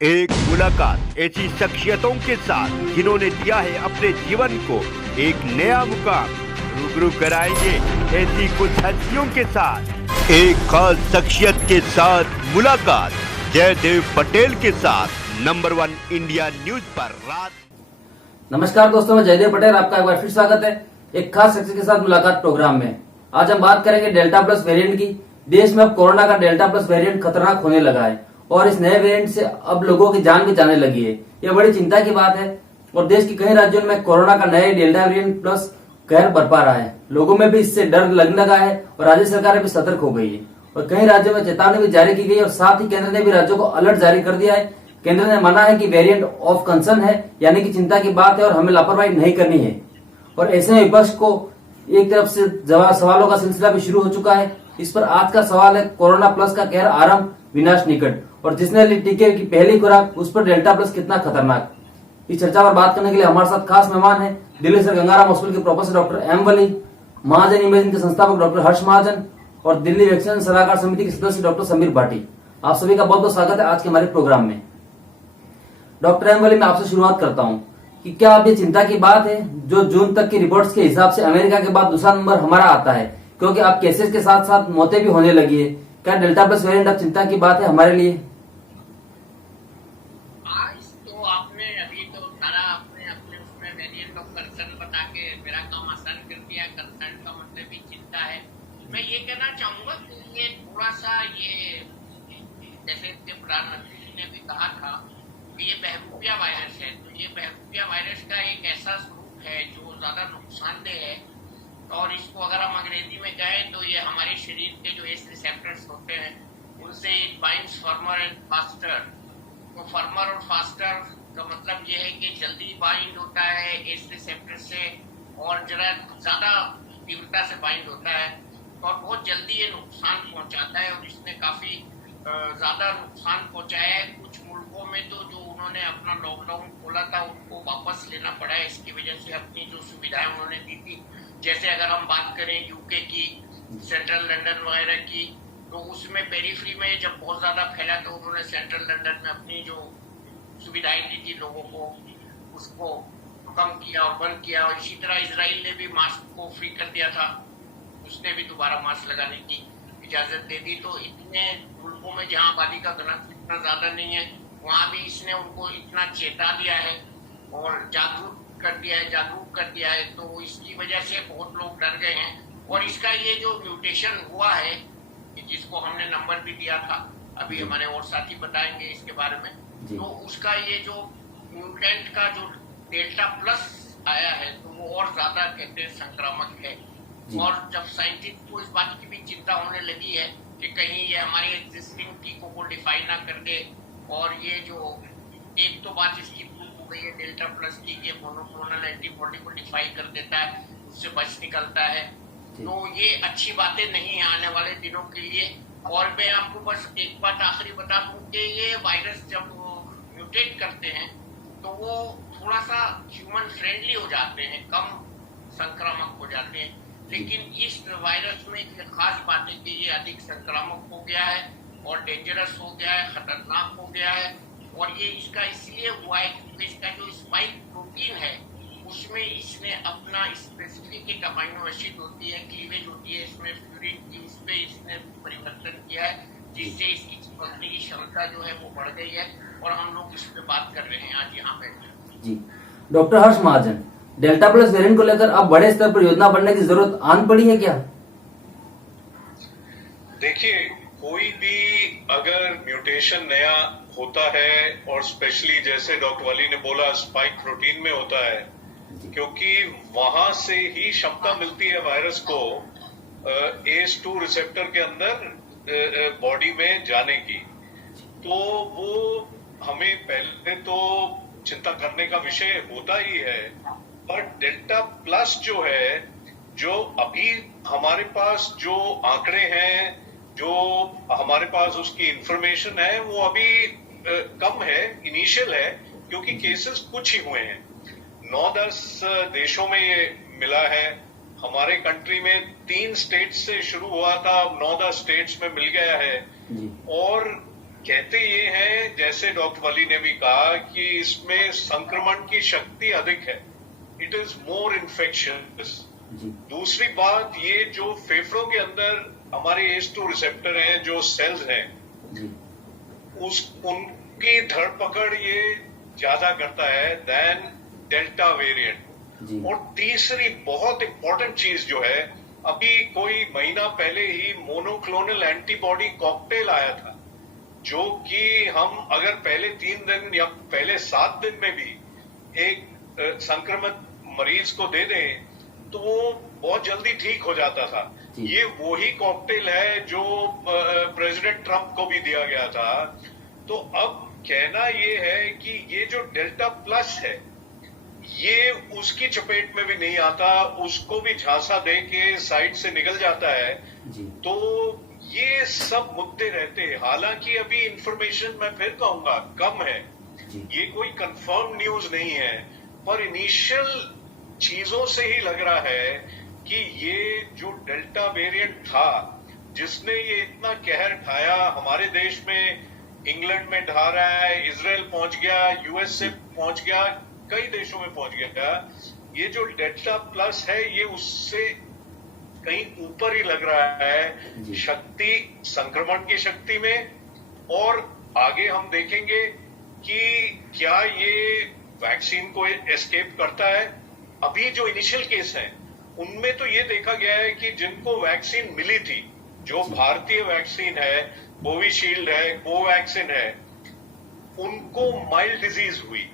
एक मुलाकात ऐसी शख्सियतों के साथ जिन्होंने दिया है अपने जीवन को एक नया मुकाम। रूबरू कराएंगे ऐसी कुछ हस्तियों के साथ एक खास शख्सियत के साथ मुलाकात। जयदेव पटेल के साथ नंबर 1 इंडिया न्यूज पर रात। नमस्कार दोस्तों, मैं जयदेव पटेल, आपका एक बार फिर स्वागत है एक खास शख्सियत के साथ मुलाकात प्रोग्राम में। आज हम बात करेंगे डेल्टा प्लस वेरिएंट की। देश में अब कोरोना का डेल्टा प्लस वेरिएंट खतरनाक होने लगा है और इस नए वेरिएंट से अब लोगों की जान भी जाने लगी है। यह बड़ी चिंता की बात है और देश के कई राज्यों में कोरोना का नया डेल्टा वेरिएंट प्लस कहर बरपा रहा है। लोगों में भी इससे डर लगने लगा है और राज्य सरकारें भी सतर्क हो गई है और कई राज्यों में चेतावनी भी जारी की गई और साथ ही केंद्र ने भी राज्यों को अलर्ट जारी कर दिया है। केंद्र ने माना है कि वेरिएंट ऑफ कंसर्न है, यानी कि चिंता की बात है और हमें लापरवाही नहीं करनी है। और ऐसे में विपक्ष को एक तरफ से सवालों का सिलसिला भी शुरू हो चुका है। इस पर आज का सवाल है, कोरोना प्लस का कहर आरंभ विनाश निकट, और जिसने ली टीके की पहली खुराक उस पर डेल्टा प्लस कितना खतरनाक। इस चर्चा पर बात करने के लिए हमारे साथ खास मेहमान हैं दिल्ली से गंगाराम हॉस्पिटल के प्रोफेसर डॉक्टर एम वली, महाजन इमेजिंग के संस्थापक डॉक्टर हर्ष महाजन और दिल्ली वैक्सीनेशन सलाहकार समिति के सदस्य डॉक्टर समीर भाटी। आप सभी का बहुत बहुत स्वागत है आज के हमारे प्रोग्राम में। डॉक्टर एम वली, मैं आपसे शुरुआत करता हूं कि क्या अब ये चिंता की बात है जो जून तक की रिपोर्ट्स के हिसाब से अमेरिका के बाद दूसरा नंबर हमारा आता है, क्योंकि अब केसेस के साथ साथ मौतें भी होने लगी है। क्या डेल्टा प्लस वेरिएंट अब चिंता की बात है हमारे लिए? आज तो आपने अभी तो सारा अपने उसमें वेरिएंट ऑफ कंसर्न बता के मेरा काम आसान कर दिया। कंसर्न का मतलब भी चिंता है। मैं ये कहना चाहूंगा कि ये थोड़ा सा ये जैसे प्रधानमंत्री जी ने भी कहा था कि ये बहरूपिया वायरस है, तो ये बहरूपिया वायरस का एक ऐसा स्वरूप है जो ज्यादा नुकसानदेह है। और इसको अगर हम अंग्रेजी में कहें तो ये हमारे शरीर के जो एस रिसेप्टर्स होते हैं उनसे it binds firmer and faster. तो फर्मर और फास्टर का मतलब ये है कि जल्दी बाइंड होता है एस रिसेप्टर से और जरा ज्यादा तीव्रता से बाइंड होता है और बहुत जल्दी ये नुकसान पहुंचाता है। और इसने काफी ज्यादा नुकसान पहुंचाया है। कुछ मुल्कों में तो जो उन्होंने अपना लॉकडाउन खोला था उनको वापस लेना पड़ा है। इसकी वजह से अपनी जो सुविधाएं उन्होंने दी थी, जैसे अगर हम बात करें यूके की, सेंट्रल लंदन वगैरह की, तो उसमें पेरीफ्री में जब बहुत ज्यादा फैला तो उन्होंने सेंट्रल लंदन में अपनी जो सुविधाएं दी थी लोगों को उसको कम किया और बंद किया। और इसी तरह इजराइल ने भी मास्क को फ्री कर दिया था, उसने भी दोबारा मास्क लगाने की इजाजत दे दी। तो इतने मुल्कों में जहाँ आबादी का घनत्व इतना ज्यादा नहीं है वहां भी इसने उनको इतना चेता दिया है और जागरूक कर दिया है। तो इसकी वजह से बहुत लोग डर गए हैं। और इसका ये जो म्यूटेशन हुआ है जिसको हमने नंबर भी दिया था, अभी हमारे और साथी बताएंगे इसके बारे में, तो उसका ये जो म्यूटेंट का जो डेल्टा प्लस आया है तो वो और ज्यादा कहते हैं संक्रामक है। और जब साइंटिस्ट को इस बात की भी चिंता होने लगी है कि कहीं ये हमारे एग्जिस्टिंग टीकों को डिफाइन ना कर दे, और ये जो एक तो बात इसकी ये डेल्टा प्लस की ये मोनोक्लोनल एंटीबॉडी को डिफाई कर देता है, उससे बच निकलता है। तो ये अच्छी बातें नहीं है आने वाले दिनों के लिए। और मैं आपको बस एक बात आखिरी बता दूं कि ये वायरस जब म्यूटेट करते हैं तो वो थोड़ा सा ह्यूमन फ्रेंडली हो जाते हैं, कम संक्रामक हो जाते हैं। लेकिन इस वायरस में एक खास बात है कि ये अधिक संक्रामक हो गया है और डेंजरस हो गया है, खतरनाक हो गया है। और ये इसका इसलिए हुआ है क्योंकि इसका जो स्पाइक प्रोटीन है उसमें इसने अपना स्पेसिफिक एक अमाइनो एसिड होती है, क्लीवेज होती है इसमें फ्यूरिन की, इस पे इसने परिवर्तन किया है जिससे इसकी चिपकने की क्षमता जो है वो बढ़ गई है। और हम लोग इस पे बात कर रहे हैं आज यहाँ पे। जी डॉक्टर हर्ष महाजन, डेल्टा प्लस वेरिएंट को लेकर अब बड़े स्तर पर योजना बनने की जरूरत आन पड़ी है क्या? देखिए, कोई भी अगर म्यूटेशन नया होता है और स्पेशली जैसे डॉक्टर वली ने बोला स्पाइक प्रोटीन में होता है, क्योंकि वहां से ही क्षमता मिलती है वायरस को ACE2 रिसेप्टर के अंदर बॉडी में जाने की। तो वो हमें पहले तो चिंता करने का विषय होता ही है। पर डेल्टा प्लस जो है, जो अभी हमारे पास जो आंकड़े हैं, जो हमारे पास उसकी इंफॉर्मेशन है, वो अभी कम है, इनिशियल है, क्योंकि केसेस कुछ ही हुए हैं। 9-10 देशों में ये मिला है। हमारे कंट्री में 3 स्टेट्स से शुरू हुआ था, 9-10 स्टेट्स में मिल गया है। और कहते ये हैं, जैसे डॉक्टर वली ने भी कहा, कि इसमें संक्रमण की शक्ति अधिक है, इट इज मोर इन्फेक्शियस। दूसरी बात, ये जो फेफड़ों के अंदर हमारे ACE2 रिसेप्टर हैं, जो सेल्स हैं, उनकी धरपकड़ ये ज्यादा करता है देन डेल्टा वेरिएंट। और तीसरी बहुत इंपॉर्टेंट चीज जो है, अभी कोई महीना पहले ही मोनोक्लोनल एंटीबॉडी कॉकटेल आया था, जो कि हम अगर पहले 3 दिन या पहले 7 दिन में भी एक संक्रमित मरीज को दे दें तो वो बहुत जल्दी ठीक हो जाता था। ये वही कॉकटेल है जो प्रेसिडेंट ट्रंप को भी दिया गया था। तो अब कहना ये है कि ये जो डेल्टा प्लस है, ये उसकी चपेट में भी नहीं आता, उसको भी झांसा दे के साइड से निकल जाता है। तो ये सब मुद्दे रहते हैं। हालांकि अभी इंफॉर्मेशन मैं फिर कहूंगा कम है, ये कोई कंफर्म न्यूज नहीं है, पर इनिशियल चीजों से ही लग रहा है कि ये जो डेल्टा वेरिएंट था, जिसने ये इतना कहर ढाया हमारे देश में, इंग्लैंड में ढा रहा है, इजराइल पहुंच गया, US से पहुंच गया, कई देशों में पहुंच गया, ये जो डेल्टा प्लस है ये उससे कहीं ऊपर ही लग रहा है शक्ति, संक्रमण की शक्ति में। और आगे हम देखेंगे कि क्या ये वैक्सीन को एस्केप करता है। अभी जो इनिशियल केस हैं उनमें तो ये देखा गया है कि जिनको वैक्सीन मिली थी, जो भारतीय वैक्सीन है, कोविशील्ड है, कोवैक्सीन है, उनको माइल्ड डिजीज हुई।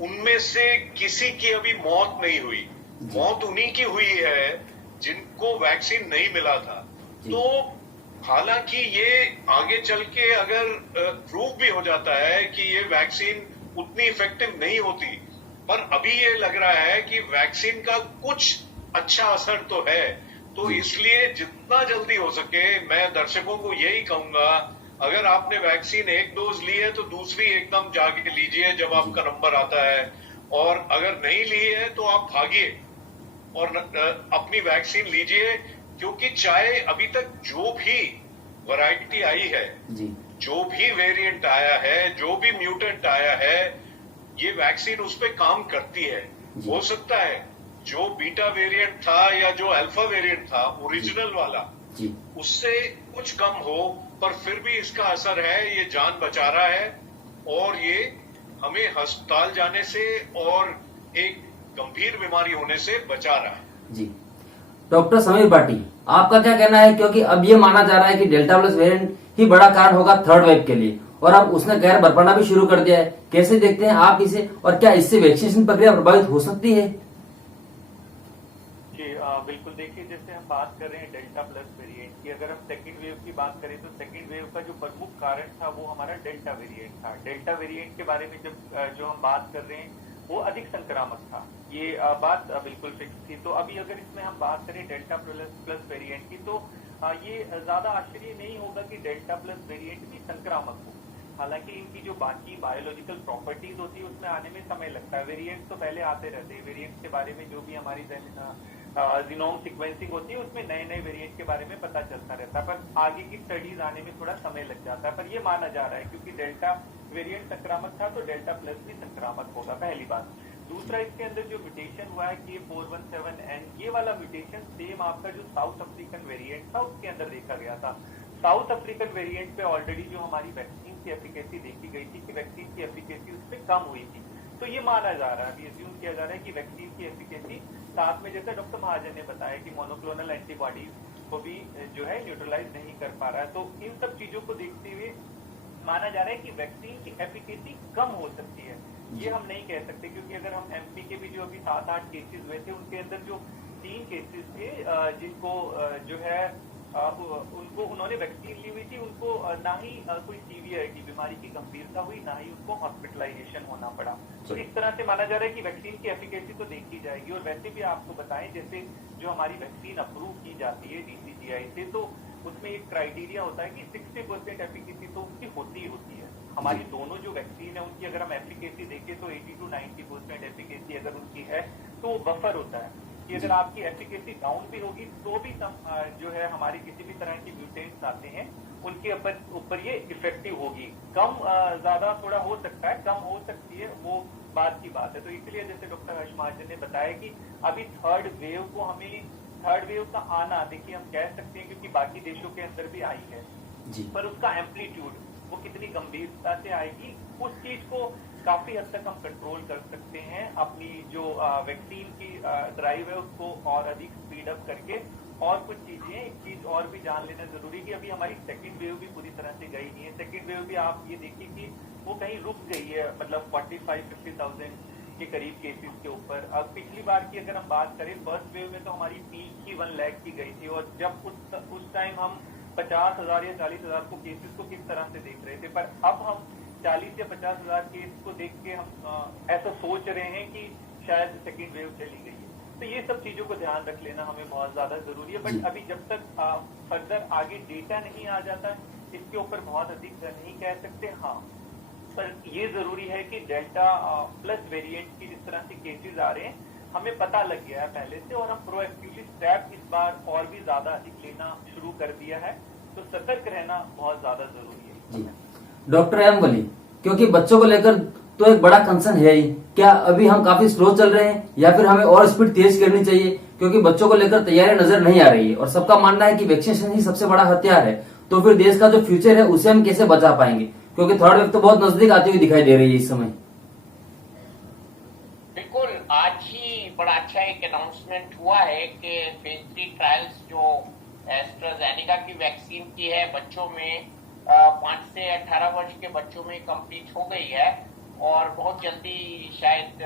उनमें से किसी की अभी मौत नहीं हुई। मौत उन्हीं की हुई है जिनको वैक्सीन नहीं मिला था। तो हालांकि ये आगे चल के अगर प्रूव भी हो जाता है कि ये वैक्सीन उतनी इफेक्टिव नहीं होती, पर अभी ये लग रहा है कि वैक्सीन का कुछ अच्छा असर तो है। तो इसलिए जितना जल्दी हो सके मैं दर्शकों को यही कहूंगा, अगर आपने वैक्सीन 1 डोज ली है तो दूसरी एकदम जाके लीजिए जब आपका नंबर आता है, और अगर नहीं ली है तो आप भागिए और अपनी वैक्सीन लीजिए। क्योंकि चाहे अभी तक जो भी वैरायटी आई है, जो भी वेरिएंट आया है, जो भी म्यूटेंट आया है, ये वैक्सीन उस पर काम करती है। हो सकता है जो बीटा वेरिएंट था या जो अल्फा वेरिएंट था ओरिजिनल वाला, उससे कुछ कम हो, पर फिर भी इसका असर है, ये जान बचा रहा है और ये हमें अस्पताल जाने से और एक गंभीर बीमारी होने से बचा रहा है। जी डॉक्टर समीर भाटी, आपका क्या कहना है? क्योंकि अब ये माना जा रहा है कि डेल्टा प्लस वेरिएंट ही बड़ा कारण होगा थर्ड वेव के लिए, और अब उसने कहर बरपाना भी शुरू कर दिया है। कैसे देखते हैं आप इसे, और क्या इससे वैक्सीनेशन प्रक्रिया प्रभावित हो सकती है? जी बिल्कुल। देखिए, जैसे हम बात कर रहे हैं डेल्टा प्लस वेरिएंट की, अगर हम सेकेंड वेव की बात करें तो सेकेंड वेव का जो प्रमुख कारण था वो हमारा डेल्टा वेरिएंट था। डेल्टा वेरिएंट के बारे में जो हम बात कर रहे हैं वो अधिक संक्रामक था, ये बात बिल्कुल फिक्स थी। तो अभी अगर इसमें हम बात करें डेल्टा प्लस वेरिएंट की, तो ये ज्यादा आश्चर्य नहीं होगा कि डेल्टा प्लस वेरिएंट भी संक्रामक हो। हालांकि इनकी जो बाकी बायोलॉजिकल प्रॉपर्टीज होती है उसमें आने में समय लगता है। वेरिएंट तो पहले आते रहते हैं, वेरिएंट के बारे में जो भी हमारी जीनोम सीक्वेंसिंग होती है उसमें नए नए वेरिएंट के बारे में पता चलता रहता है, पर आगे की स्टडीज आने में थोड़ा समय लग जाता है। पर ये माना जा रहा है क्योंकि डेल्टा वेरिएंट संक्रामक था तो डेल्टा प्लस भी संक्रामक होगा, पहली बात। दूसरा, इसके अंदर जो म्यूटेशन हुआ है K417N, ये वाला म्यूटेशन सेम आपका जो साउथ अफ्रीकन वेरिएंट था उसके अंदर देखा गया था। साउथ अफ्रीकन वेरिएंट पे ऑलरेडी जो हमारी वैक्सीन की एफिकेसी देखी गई थी कि वैक्सीन की एफिकेसी उस पर कम हुई थी। तो ये माना जा रहा है, अभी एज्यूम किया जा रहा है कि वैक्सीन की एफिकेसी साथ में, जैसे डॉक्टर महाजन ने बताया कि मोनोक्लोनल एंटीबॉडीज को भी जो है न्यूट्रलाइज नहीं कर पा रहा है। तो इन सब चीजों को देखते हुए माना जा रहा है कि वैक्सीन की एफिकेसी कम हो सकती है। ये हम नहीं कह सकते, क्योंकि अगर हम MP के भी जो अभी 7-8 केसेस हुए थे उनके अंदर जो 3 केसेस थे जिनको जो है उनको उन्होंने वैक्सीन ली हुई थी, उनको ना ही कोई सीवियरिटी, बीमारी की गंभीरता हुई, ना ही उनको हॉस्पिटलाइजेशन होना पड़ा। तो इस तरह से माना जा रहा है कि वैक्सीन की एफिकेसी तो देखी जाएगी। और वैसे भी आपको बताएं, जैसे जो हमारी वैक्सीन अप्रूव की जाती है DCGI से, तो उसमें एक क्राइटेरिया होता है कि 60% एफिकेसी तो उनकी होती ही होती है। हमारी दोनों जो वैक्सीन है उनकी अगर हम एफिकेसी देखें तो 80 to 90% एफिकेसी अगर उनकी है तो वो बफर होता है। कि अगर आपकी एफिकेसी डाउन भी होगी तो भी जो है हमारी किसी भी तरह की म्यूटेंट्स आते हैं उनके ऊपर ये इफेक्टिव होगी। कम ज्यादा थोड़ा हो सकता है, कम हो सकती है, वो बात की बात है। तो इसलिए जैसे डॉक्टर हर्ष महाजन ने बताया कि अभी थर्ड वेव का आना, देखिए हम कह सकते हैं क्योंकि बाकी देशों के अंदर भी आई है जी। पर उसका एम्पलीट्यूड वो कितनी गंभीरता से आएगी उस चीज को काफी हद तक हम कंट्रोल कर सकते हैं अपनी जो वैक्सीन की ड्राइव है उसको और अधिक स्पीड अप करके। और कुछ चीजें, एक चीज और भी जान लेना जरूरी कि अभी हमारी सेकंड वेव भी पूरी तरह से गई नहीं है। सेकंड वेव भी आप ये देखिए कि वो कहीं रुक गई है, मतलब 45-50,000 के करीब केसेस के ऊपर। अब पिछली बार की अगर हम बात करें, फर्स्ट वेव में तो हमारी पीक ही 1 लाख की गई थी और जब उस टाइम हम 50,000 या 40,000 को केसेस को किस तरह से देख रहे थे, पर अब हम 40 या 50,000 केस को देख के हम ऐसा सोच रहे हैं कि शायद सेकेंड वेव चली गई है। तो ये सब चीजों को ध्यान रख लेना हमें बहुत ज्यादा जरूरी है। बट अभी जब तक फर्दर आगे डेटा नहीं आ जाता इसके ऊपर बहुत अधिक नहीं कह सकते। हाँ, पर ये जरूरी है कि डेल्टा प्लस वेरिएंट की जिस तरह से केसेस आ रहे हैं हमें पता लग गया है पहले से और हम प्रोएक्टिवली स्टेप इस बार और भी ज्यादा अधिक लेना शुरू कर दिया है। तो सतर्क रहना बहुत ज्यादा जरूरी है। डॉक्टर एम वली, क्योंकि बच्चों को लेकर तो एक बड़ा कंसर्न है ही, क्या अभी हम काफी स्लो चल रहे हैं या फिर हमें और स्पीड तेज करनी चाहिए? क्योंकि बच्चों को लेकर तैयारी नजर नहीं आ रही है और सबका मानना है कि वैक्सीनेशन ही सबसे बड़ा हथियार है। तो फिर देश का जो फ्यूचर है उसे हम कैसे बचा पाएंगे, क्योंकि थर्ड वेव तो बहुत नजदीक आती हुई दिखाई दे रही है इस समय। बिल्कुल, आज ही बड़ा अच्छा एक अनाउंसमेंट हुआ है कि फेज 3 ट्रायल्स जो एस्ट्राजेनेका की वैक्सीन की है बच्चों में 5 से 18 वर्ष के बच्चों में कंप्लीट हो गई है और बहुत जल्दी शायद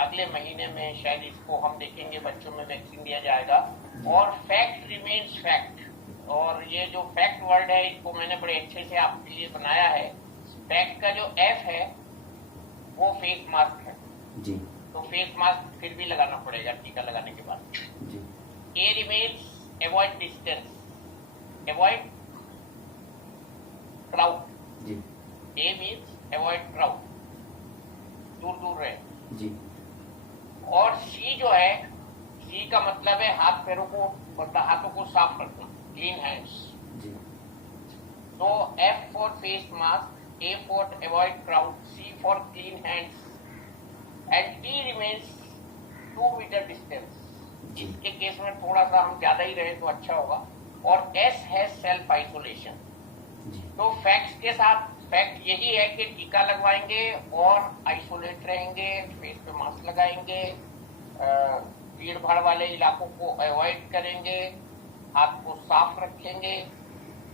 अगले महीने में शायद इसको हम देखेंगे बच्चों में वैक्सीन दिया जाएगा। और फैक्ट रिमेन्स फैक्ट, और ये जो फैक्ट वर्ड है इसको मैंने बड़े अच्छे से आपके लिए बनाया है। फैक्ट का जो एफ है वो फेस मास्क है जी। तो फेस मास्क फिर भी लगाना पड़ेगा टीका लगाने के बाद जी। A remains avoid distance, avoid crowd. जी। ए मीन्स अवॉइड क्राउड, दूर दूर रहे जी। और सी जो है, सी का मतलब है हाथ पैरों को, मतलब हाथों को साफ रखना, क्लीन हैंड्स। जी। तो F for face mask, A for avoid crowd, C for clean hands and D remains 2 metre distance. इसके केस में थोड़ा सा हम ज्यादा ही रहे तो अच्छा होगा। और एस है सेल्फ आइसोलेशन। तो फैक्ट्स के साथ फैक्ट यही है कि टीका लगवाएंगे और आइसोलेट रहेंगे, फेस पे मास्क लगाएंगे, भीड़ भाड़ वाले इलाकों को अवॉइड करेंगे, हाथ को साफ रखेंगे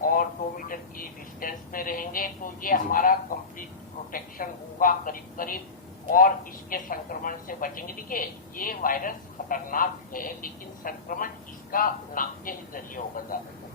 और 2 मीटर की डिस्टेंस पे रहेंगे। तो ये हमारा कंप्लीट प्रोटेक्शन होगा करीब करीब और इसके संक्रमण से बचेंगे। देखिए, ये वायरस खतरनाक है लेकिन संक्रमण इसका नाक के ही जरिए होगा ज्यादातर।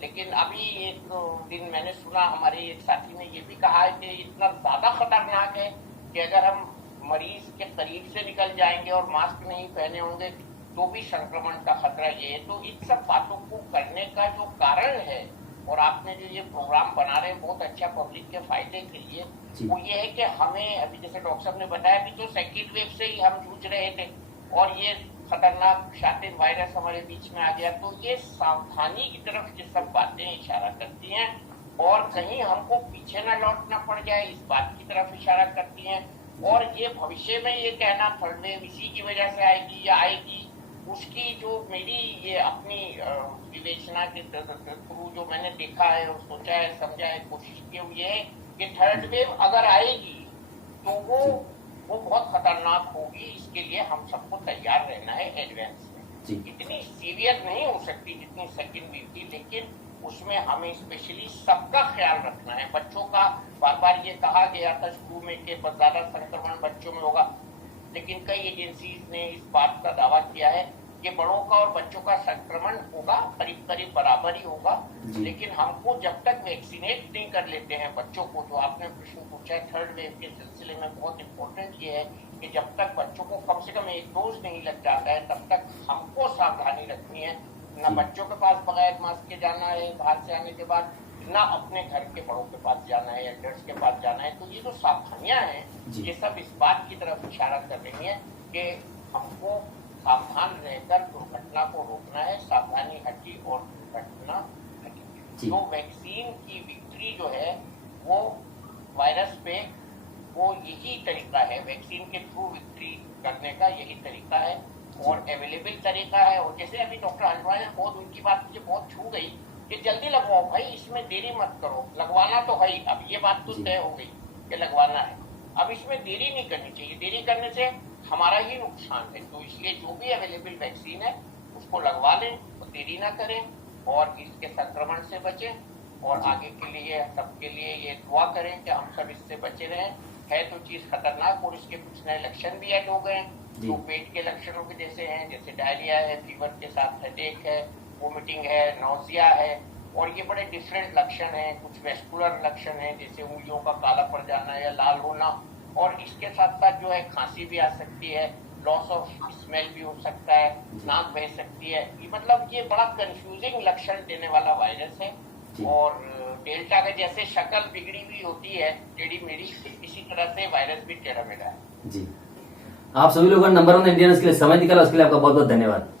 लेकिन अभी एक दिन मैंने सुना, हमारे एक साथी ने ये भी कहा है कि इतना ज्यादा खतरनाक है कि अगर हम मरीज के करीब से निकल जाएंगे और मास्क नहीं पहने होंगे तो भी संक्रमण का खतरा ये है। तो इन सब बातों को करने का जो कारण है और आपने जो ये प्रोग्राम बना रहे हैं बहुत अच्छा पब्लिक के फायदे के लिए, वो ये है कि हमें अभी जैसे डॉक्टर साहब ने बताया कि तो सेकेंड वेव से ही हम जूझ रहे थे और ये खतरनाक शातिर वायरस हमारे बीच में आ गया। तो ये सावधानी की तरफ ये सब बातें इशारा करती हैं और कहीं हमको पीछे न लौटना पड़ जाए इस बात की तरफ इशारा करती हैं। और ये भविष्य में ये कहना थर्ड वेव इसी की वजह से आएगी या आएगी, उसकी जो मेरी ये अपनी विवेचना के थ्रू जो मैंने देखा है और सोचा है, समझा है, कोशिश की हुई है कि थर्ड वेव अगर आएगी तो वो बहुत खतरनाक होगी। इसके लिए हम सबको तैयार रहना है एडवांस में। इतनी सीवियर नहीं हो सकती जितनी सेकेंड वेव थी, लेकिन उसमें हमें स्पेशली सबका ख्याल रखना है। बच्चों का बार बार ये कहा गया था शुरू में कि ज्यादा संक्रमण बच्चों में होगा, लेकिन कई एजेंसीज ने इस बात का दावा किया है कि बड़ों का और बच्चों का संक्रमण होगा करीब करीब बराबर ही होगा। लेकिन हमको जब तक वैक्सीनेट नहीं कर लेते हैं बच्चों को, जो आपने प्रश्न पूछा है थर्ड वेव के सिलसिले में, बहुत इंपॉर्टेंट ये है कि जब तक बच्चों को कम से कम 1 डोज नहीं लग जाता है तब तक हमको सावधानी रखनी है। न बच्चों के पास बगैर मास्क के जाना है बाहर से आने के बाद, ना अपने घर के बड़ों के पास जाना है, एल्डर्स के पास जाना है। तो ये जो सावधानियां हैं ये सब इस बात की तरफ इशारा कर रही है कि हमको सावधान रहकर दुर्घटना को रोकना है। सावधानी हटी और दुर्घटना हटी। जी। तो वैक्सीन की विक्ट्री जो है वो वायरस पे वो यही तरीका है, वैक्सीन के थ्रू विक्ट्री करने का यही तरीका है और अवेलेबल तरीका है। और जैसे अभी डॉक्टर हंसराज ने बहुत, उनकी बात मुझे बहुत छू गई कि जल्दी लगवाओ भाई, इसमें देरी मत करो, लगवाना तो है। अब ये बात तो तय हो गई कि लगवाना है, अब इसमें देरी नहीं करनी चाहिए। देरी करने से हमारा ही नुकसान है। तो इसलिए जो भी अवेलेबल वैक्सीन है उसको लगवा लें, तो देरी ना करें और इसके संक्रमण से बचें। और आगे के लिए सबके लिए ये दुआ करें कि हम सब इससे बचे रहें। है तो चीज खतरनाक और इसके कुछ नए लक्षण भी ऐड हो गए जो पेट के लक्षणों के जैसे हैं, जैसे डायरिया है, फीवर के साथ हेडेक है, वोमिटिंग है, नौजिया है। और ये बड़े डिफरेंट लक्षण हैं। कुछ वेस्कुलर लक्षण हैं जैसे उंगलियों का काला पड़ जाना या लाल होना, और इसके साथ साथ जो है खांसी भी आ सकती है, लॉस ऑफ स्मेल भी हो सकता है, नाक बह सकती है। ये मतलब ये बड़ा कंफ्यूजिंग लक्षण देने वाला वायरस है। और डेल्टा के जैसे शक्ल बिगड़ी हुई होती है टेढ़ी मेढ़ी, इसी तरह से वायरस भी टेढ़ा मेढ़ा है। जी, आप सभी लोगों ने नंबर 1 इंडियंस के लिए समय निकाला, उसके लिए आपका बहुत बहुत धन्यवाद।